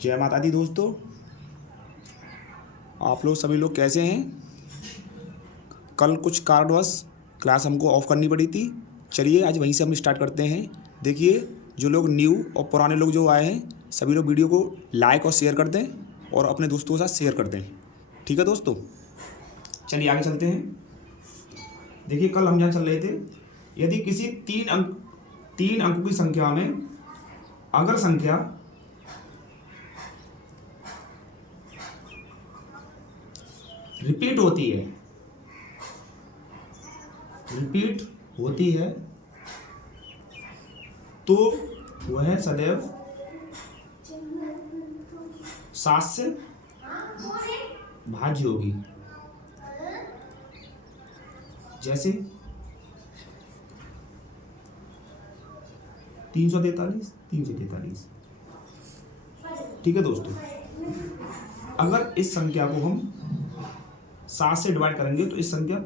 जय माता दी दोस्तों, आप लोग सभी लोग कैसे हैं। कल कुछ कारणवश क्लास हमको ऑफ करनी पड़ी थी। चलिए आज वहीं से हम स्टार्ट करते हैं। देखिए, जो लोग न्यू और पुराने लोग जो आए हैं, सभी लोग वीडियो को लाइक और शेयर कर दें और अपने दोस्तों के साथ शेयर कर दें। ठीक है दोस्तों, चलिए आगे चलते हैं। देखिए, कल हम जहाँ चल रहे थे, यदि किसी तीन अंकों की संख्या में अगर संख्या रिपीट होती है तो वह सदैव 7 से भाज्य होगी। जैसे 343। ठीक है दोस्तों, अगर इस संख्या को हम 7 से डिवाइड करेंगे तो इस संख्या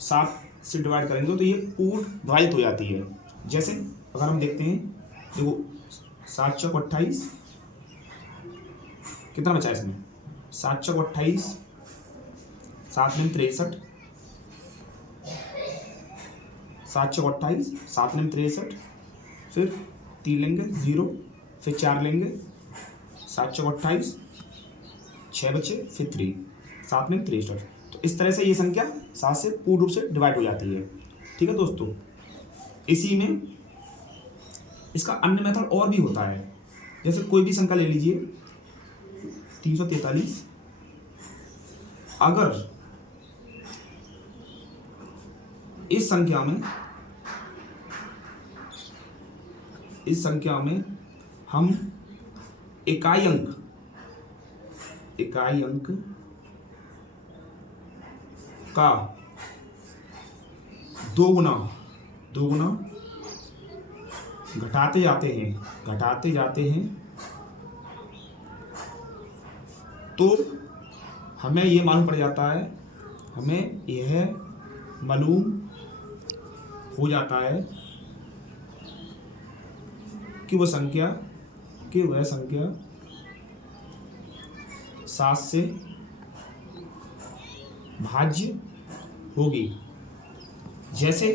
7 से डिवाइड करेंगे तो ये पूर्ण विभाजित हो जाती है। जैसे अगर हम देखते हैं, देखो 7 चौक 28, कितना बचा इसमें 7 चौक 28, 7 में 63, 7 चौक 28, 7 में 63, फिर 3 लेंगे 0, फिर 4 लेंगे, 7 चौक 28, 6 बचे, फिर 3, 7 में 63। तो इस तरह से ये संख्या 7 से पूर्ण रूप से डिवाइड हो जाती है। ठीक है दोस्तों, इसी में इसका अन्य मेथड और भी होता है। जैसे कोई भी संख्या ले लीजिए 343, अगर इस संख्या में हम इकाई अंक का दो गुना घटाते जाते हैं तो हमें ये मालूम पड़ जाता है, हमें यह मालूम हो जाता है कि वह संख्या 7 से भाज्य होगी। जैसे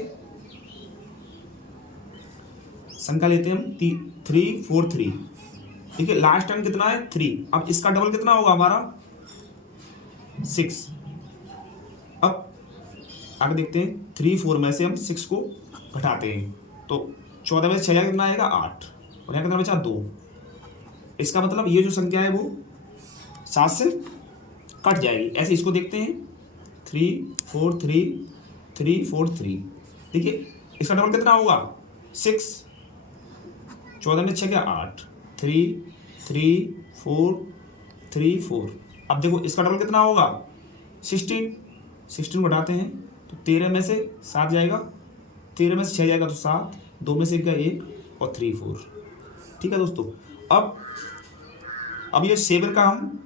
संख्या लेते हैं हम 343। देखिए लास्ट टाइम कितना है 3, अब इसका डबल कितना होगा हमारा 6। अब आगे देखते हैं 3 4 में से हम 6 को घटाते हैं तो 14 में से 6 कितना आएगा 8, और यहाँ कितना बचा 2। इसका मतलब ये जो संख्या है वो 7 से कट जाएगी। ऐसे इसको देखते हैं 3 4 3 3 4 3। देखिए इसका डबल कितना होगा 6, 14 में 6 क्या 8, 3 3 4 3 4। अब देखो इसका डबल कितना होगा 16 घटाते हैं तो 13 में से 7 जाएगा, 13 में से 6 जाएगा तो 7, 2 में से गया 1 और 3 4। ठीक है दोस्तों, अब ये 7 का हम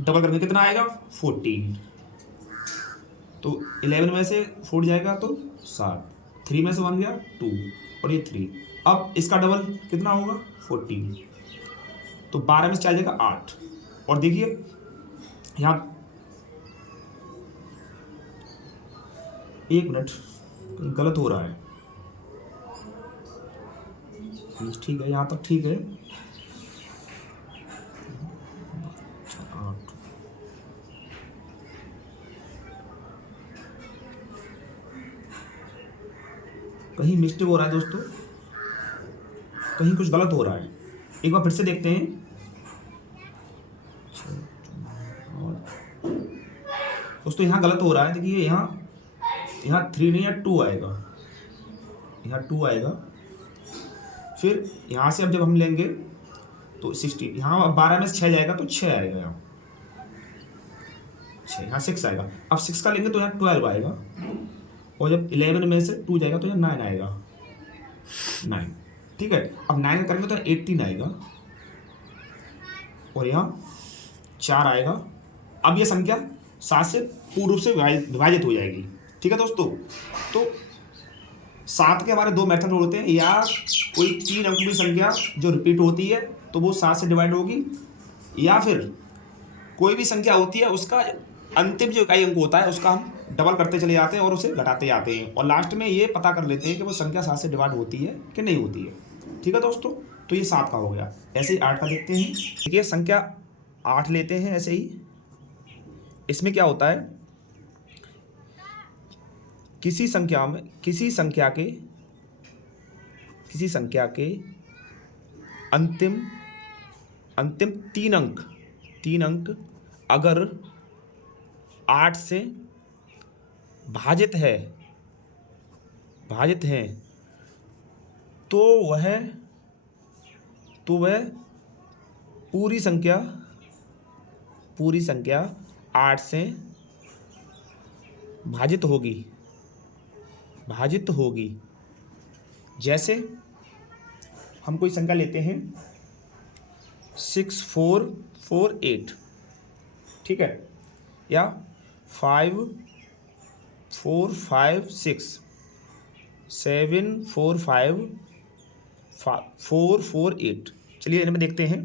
डबल करेंगे कितना आएगा 14, तो 11 में से 4 जाएगा तो 7, 3 में से 1 गया 2 और ये 3। अब इसका डबल कितना होगा 14, तो 12 में से 4 जाएगा 8। और देखिए यहाँ 1 मिनट गलत हो रहा है। ठीक है, यहाँ तक ठीक है। 8 कहीं मिस्टेक हो रहा है दोस्तों, कहीं कुछ गलत हो रहा है। एक बार फिर से देखते हैं। दोस्तों यहाँ गलत हो रहा है। देखिए यहाँ 3 नहीं है 2 आएगा, यहाँ 2 आएगा। फिर यहाँ से अब जब हम लेंगे तो 16, यहाँ 12 में से 6 जाएगा तो 6 आएगा, यहाँ 6, यहाँ 6 आएगा। अब 6 का लेंगे तो यहाँ 12 आएगा, और जब 11 में से 2 जाएगा तो यहाँ 9 आएगा, 9। ठीक है, अब 9 का करेंगे तो 18 आएगा, और यहाँ 4 आएगा। अब ये संख्या 7 से पूर्ण रूप से विभाजित हो जाएगी। ठीक है दोस्तों, तो 7 के हमारे 2 मेथड होते हैं, या कोई 3 अंक की संख्या जो रिपीट होती है तो वो 7 से डिवाइड होगी, या फिर कोई भी संख्या होती है उसका अंतिम जो इकाई अंक होता है उसका हम डबल करते चले जाते हैं और उसे घटाते जाते हैं, और लास्ट में ये पता कर लेते हैं कि वो संख्या 7 से डिवाइड होती है कि नहीं होती है। ठीक है दोस्तों, तो ये 7 का हो गया। ऐसे ही 8 का देखते हैं। देखिए संख्या 8 लेते हैं। ऐसे ही इसमें क्या होता है, किसी संख्या के अंतिम 3 अंक अगर 8 से भाजित हैं तो वह पूरी संख्या 8 से भाजित होगी। जैसे हम कोई संख्या लेते हैं 6448, ठीक है, या 5456, 745448। चलिए इनमें देखते हैं।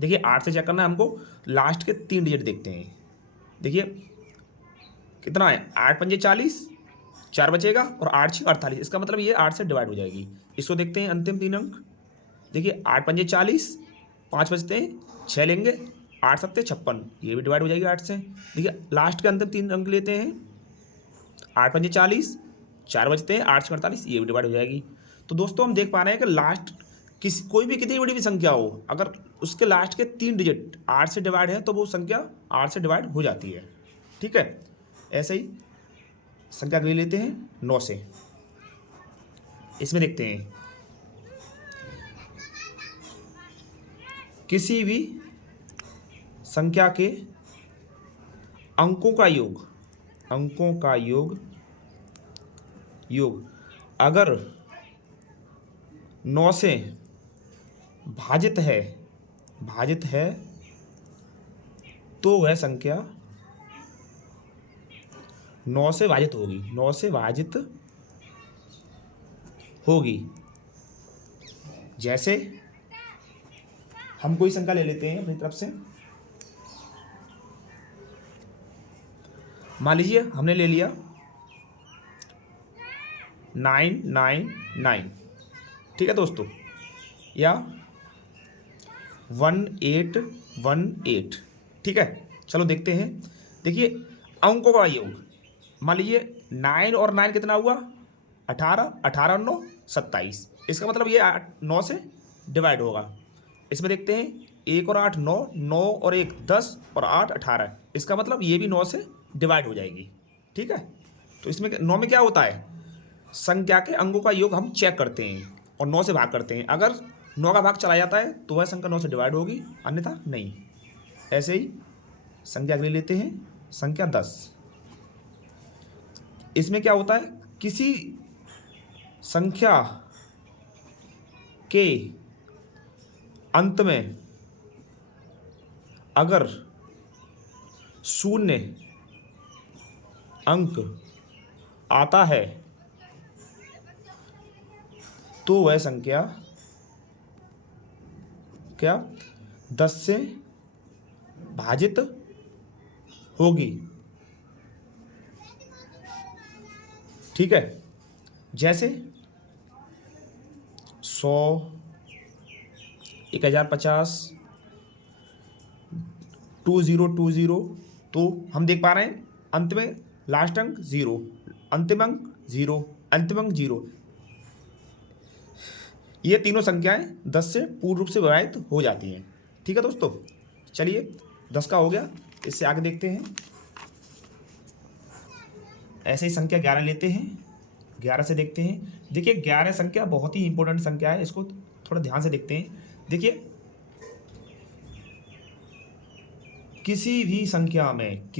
देखिए 8 से चेक करना है हमको, लास्ट के 3 डिजिट देखते हैं। देखिए कितना है, 8 पंजे 40, 4 बचेगा, और 8 6 48, इसका मतलब ये 8 से डिवाइड हो जाएगी। इसको देखते हैं अंतिम 3 अंक। देखिए 8 पंजे 40, 5 बचते हैं, 6 लेंगे, 8 सत्ते 56, ये भी डिवाइड हो जाएगी 8 से। देखिए लास्ट के अंतिम 3 अंक लेते हैं, 8 पंजे 40, 4 बचते हैं, 8 6 48, ये भी डिवाइड हो जाएगी। तो दोस्तों हम देख पा रहे हैं कि लास्ट कोई भी कितनी बड़ी भी संख्या हो, अगर उसके लास्ट के 3 डिजिट 8 से डिवाइड है तो वो संख्या 8 से डिवाइड हो जाती है। ठीक है, ऐसे ही संख्या अगली लेते हैं 9 से। इसमें देखते हैं किसी भी संख्या के अंकों का योग अगर 9 से भाजित है तो वह संख्या 9 से भाजित होगी। जैसे हम कोई संख्या ले लेते हैं अपनी तरफ से, मान लीजिए हमने ले लिया 999, ठीक है दोस्तों, या 1818, ठीक है। चलो देखते हैं। देखिए अंकों का योग, मान लीजिए 9 और 9 कितना हुआ, 18, 18 और 9 27, इसका मतलब ये 9 से डिवाइड होगा। इसमें देखते हैं 1 और 8 9, 9 और 1 10, और 8 18, इसका मतलब ये भी 9 से डिवाइड हो जाएगी। ठीक है, तो इसमें 9 में क्या होता है, संख्या के अंकों का योग हम चेक करते हैं और 9 से भाग करते हैं। अगर 9 का भाग चला जाता है तो वह संख्या 9 से डिवाइड होगी, अन्यथा नहीं। ऐसे ही संख्या अगली लेते हैं, संख्या 10। इसमें क्या होता है, किसी संख्या के अंत में अगर 0 अंक आता है तो वह संख्या क्या 10 से भाजित होगी। ठीक है, जैसे 100, 1050, 2020, तो हम देख पा रहे हैं अंत में लास्ट अंक 0, अंतिम अंक 0, अंतिम अंक 0, ये तीनों संख्याएं 10 से पूर्ण रूप से विभाजित हो जाती हैं। ठीक है दोस्तों, चलिए 10 का हो गया। इससे आगे देखते हैं। ऐसे ही संख्या 11 लेते हैं, 11 से देखते हैं। देखिए 11 संख्या बहुत ही इंपॉर्टेंट संख्या है, इसको थोड़ा ध्यान से देखते हैं। देखिए किसी भी संख्या में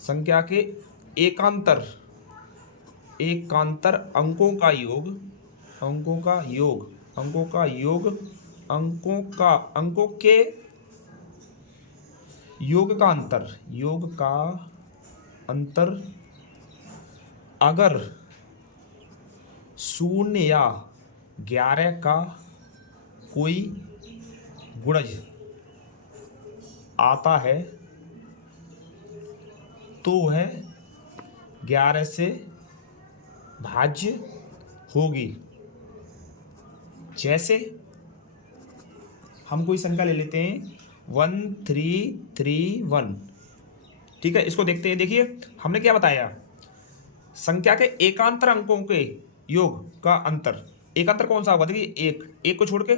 संख्या के एकांतर अंकों के योग का अंतर अगर 0 या 11 का कोई गुणज आता है तो वह 11 से भाज्य होगी। जैसे हम कोई संख्या ले लेते हैं 1331, ठीक है। इसको देखते हैं। देखिए हमने क्या बताया, संख्या के एकांतर अंकों के योग का अंतर। एकांतर कौन सा होगा? देखिए एक को छोड़ के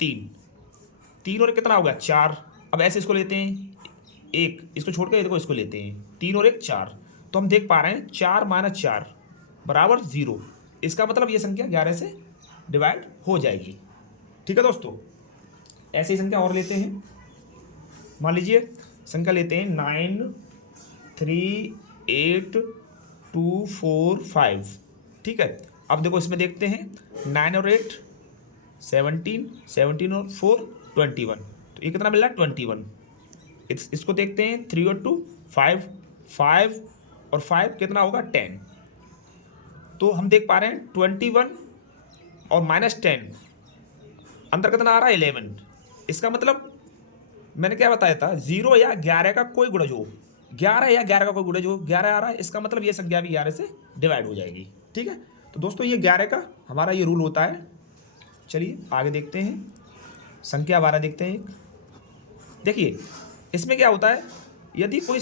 3 और कितना हो गया 4। अब ऐसे इसको लेते हैं, एक इसको छोड़ के इसको लेते हैं, 3 और 1 4। तो हम देख पा रहे हैं 4 - 4 बराबर 0। इसका मतलब ये संख्या 11 से डिवाइड हो जाएगी, ठीक है दोस्तों। ऐसे ही संख्या और लेते हैं। मान लीजिए संख्या लेते हैं 938245, ठीक है। अब देखो इसमें देखते हैं 9 और 8 17, 17 और 4 21, तो ये कितना मिल रहा है 21। इसको देखते हैं 3 और 2 5, 5 और 5 कितना होगा 10। तो हम देख पा रहे हैं 21 और -10 अंतर कितना आ रहा है 11। इसका मतलब मैंने क्या बताया था, 0 या 11 का कोई गुणज हो, 11 या 11 का कोई गुणज हो, 11 आ रहा है, इसका मतलब ये संख्या भी 11 से डिवाइड हो जाएगी, ठीक है। तो दोस्तों ये 11 का हमारा ये रूल होता है। चलिए आगे देखते हैं, संख्या 12 देखते हैं। देखिए इसमें क्या होता है, यदि कोई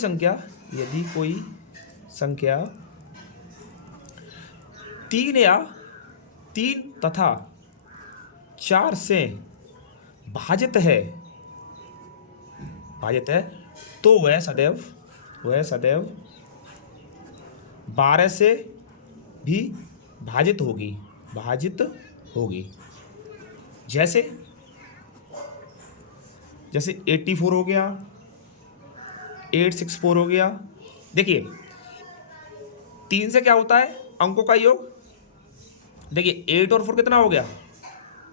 संख्या 3 या 3 तथा 4 से भाजित है तो वह सदैव 12 से भी भाजित होगी। जैसे 84 हो गया, 864 हो गया। देखिए 3 से क्या होता है अंकों का योग। देखिए 8 और 4 कितना हो गया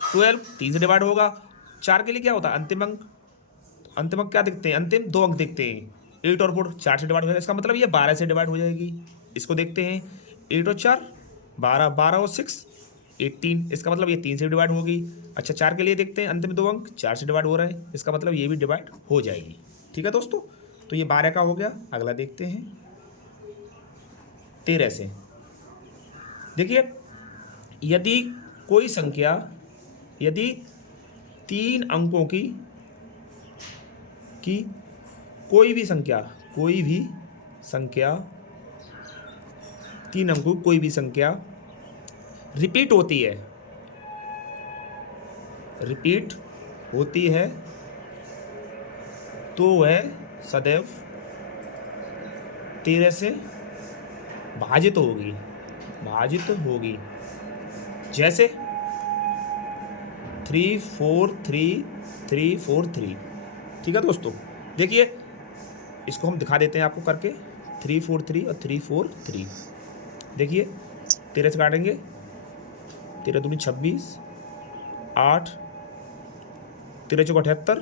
12, 3 से डिवाइड होगा। 4 के लिए क्या होता है अंतिम अंक क्या दिखते हैं, अंतिम 2 अंक दिखते हैं। 8 और 4 4 से डिवाइड हो जाएगा, इसका मतलब ये 12 से डिवाइड हो जाएगी। इसको देखते हैं 8 और 4 12, 12 और 6 18, इसका मतलब ये 3 से डिवाइड होगी। अच्छा 4 के लिए देखते हैं, अंतिम 2 अंक 4 से डिवाइड हो रहे हैं, इसका मतलब ये भी डिवाइड हो जाएगी, ठीक है दोस्तों। तो ये 12 का हो गया। अगला देखते हैं 13 से। देखिए यदि कोई संख्या 3 अंकों की कोई भी संख्या 3 अंकों की कोई भी संख्या रिपीट होती है तो वह सदैव 13 से भाजित होगी। जैसे 343343, ठीक है दोस्तों। देखिए इसको हम दिखा देते हैं आपको करके, 343 और 343। देखिए 13 से काटेंगे, 13 दूनी 26, 8 13 चौक 78,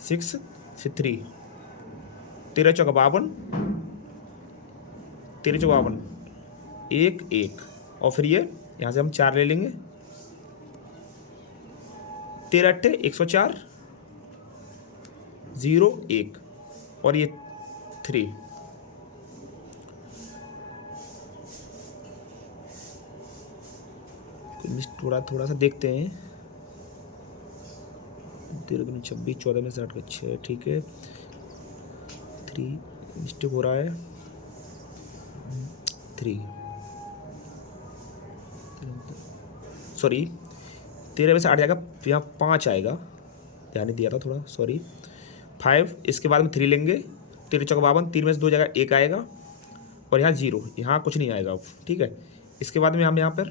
6 से 3, 13 चौक 52, 13 चौक 52, 1 1, और फिर ये यहाँ से हम 4 ले लेंगे, 13 8 104, 0 1, और ये 3। थोड़ा सा देखते हैं, 13 दूनी 26, 14 में से 8 का 6, ठीक है। 3 मिस्टेक हो रहा है, 3 सॉरी 13 में से 8 जाएगा, यहाँ 5 आएगा, ध्यान नहीं दिया था थोड़ा, सॉरी। 5, इसके बाद में 3 लेंगे, 13 चौक 52, 3 में से 2 जाएगा 1 आएगा, और यहाँ 0, यहाँ कुछ नहीं आएगा, ठीक है। इसके बाद में हम यहाँ पर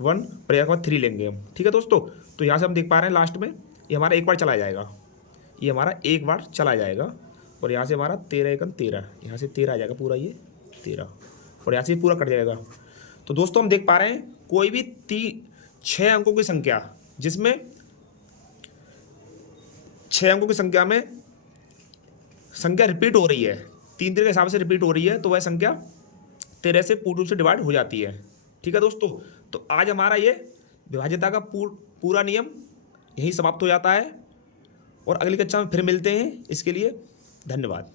1 और यहाँ के बाद 3 लेंगे हम, ठीक है दोस्तों। तो यहाँ से हम देख पा रहे हैं लास्ट में ये हमारा एक बार चला जाएगा, और यहाँ से हमारा 13 1 13, यहाँ से 13 आ जाएगा पूरा, ये 13, और यहाँ से पूरा कट जाएगा। तो दोस्तों हम देख पा रहे हैं कोई भी 6 अंकों की संख्या, जिसमें 6 अंकों की संख्या में संख्या रिपीट हो रही है, 3 3 के हिसाब से रिपीट हो रही है, तो वह संख्या 13 से पूर्ण रूप से डिवाइड हो जाती है। ठीक है दोस्तों, तो आज हमारा ये विभाज्यता का पूरा नियम यही समाप्त हो जाता है, और अगली कक्षा में फिर मिलते हैं। इसके लिए धन्यवाद।